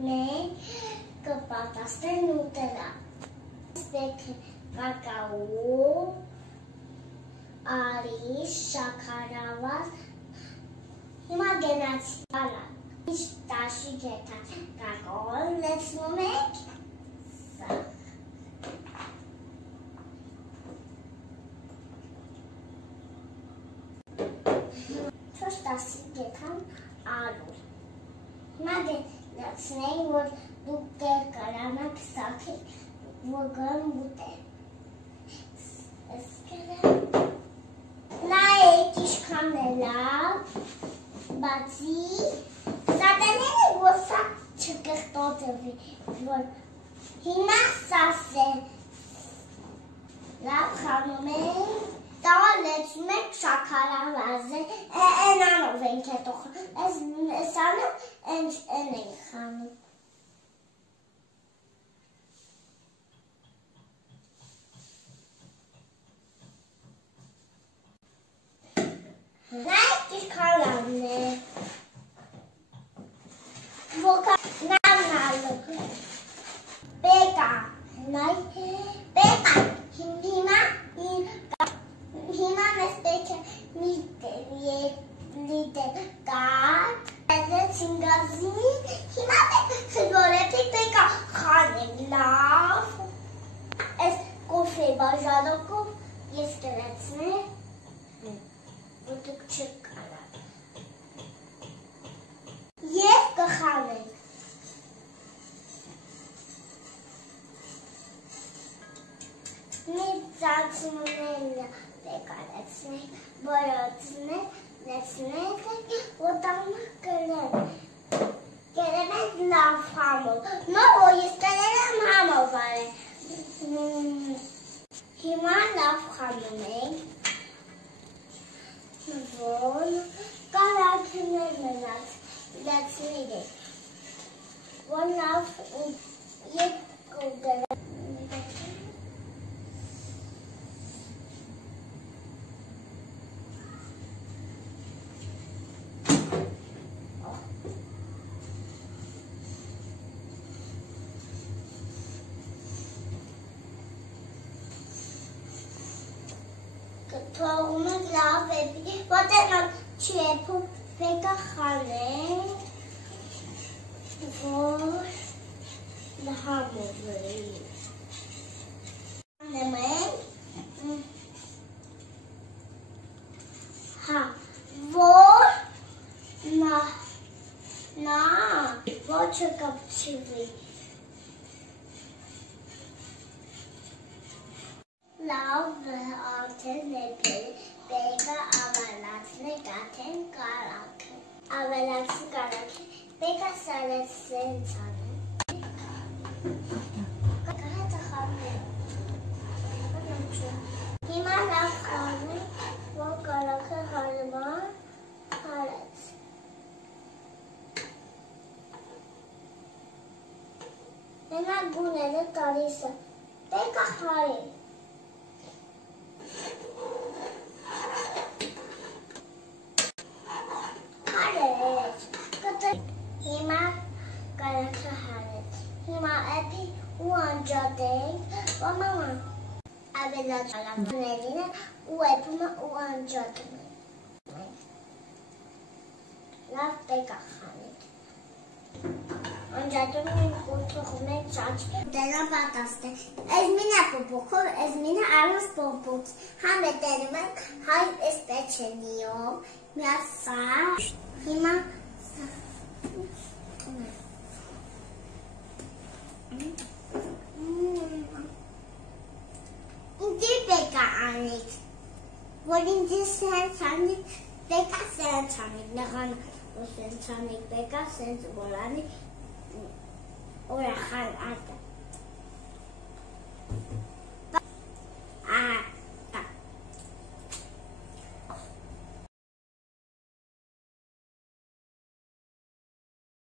մենք կպատասխանենք նուտելա։ Պետք է կակաո, արիժ, շաքարավազ։ Հիմա գնացի բալա։ Ինչ տաշիկ է կակաոն լեցնում ենք։ Սա։ Չորս տասիկ եկան արուր։ Հիմա լեցնենք, որ դուք դեր կարանաք սակել, որ գան ուտել։ Նայեք ինչքան է լավ, բացի սատաները որ սա չկղտոտվի, որ հիմա սասե լավ խանում ենք, տավա լեցնում ենք շաքարավազը, անով ենք հետո սանը են ենք խանում։ Նայեք ինչքան լավն է, ոկա նավնալը, բեկա, բեկա, հիմա մեզ պետք է լիտեր կար, ցինգազինի, հիմա խգորետիկ բեկա խանենք լավ, այս կոֆե բաժանոքով ես կրեցնեմ, որ դուք չեք կարան։ Եվ կխանենք։ Մի ծացումները բեկարեցնենք, որոցնենք, լեցնենք, ոտամը կրեմ։ Կերեմ ենք լավ համով։ Նո, ես կերեմ եմ համով արեմ։ Հիմա լավ խանում ենք։ Որ կարակներ մնաց լացնիր եք, որ լավ եկ կուգրը։ Թողում ենք լավ էպի, ոտենան չեպում պետք է խանենք, որ համով էի։ Խանեմ ենք, որ որ չկապչվի։ Լավ արդեն եկել, պետք է ավելացնենք արդեն կարակը։ Ավելացնի կարակը, պետք է սարեց սենց անենք։ Կհետը խանենք։ Հիմա լավ խանենք, որ կարակը հարման հարեց։ Մենակ գուները տարիսը, պետք է հարենք։ Հիմա կարակը հարեց, հիմա էպի ու անջատենք, որ մաման ավելացնելին է ու էպումը ու անջատում ենք, լավ պետք է խանենք, անջատում ենք ու թողում ենք ճաճ, դելան պատաստ է, ես մինը պոպոքով, ես մինը արուս պոպոք, համ է տերում ենք հայ ես պեչենիով, միասա, հիմա Ինձի պետք է անենք, որ ինձի սենց անենք, պետք է սենց անենք, նեղան ու սենց անենք, պետք է սենց որ անենք, ուրախան ատը։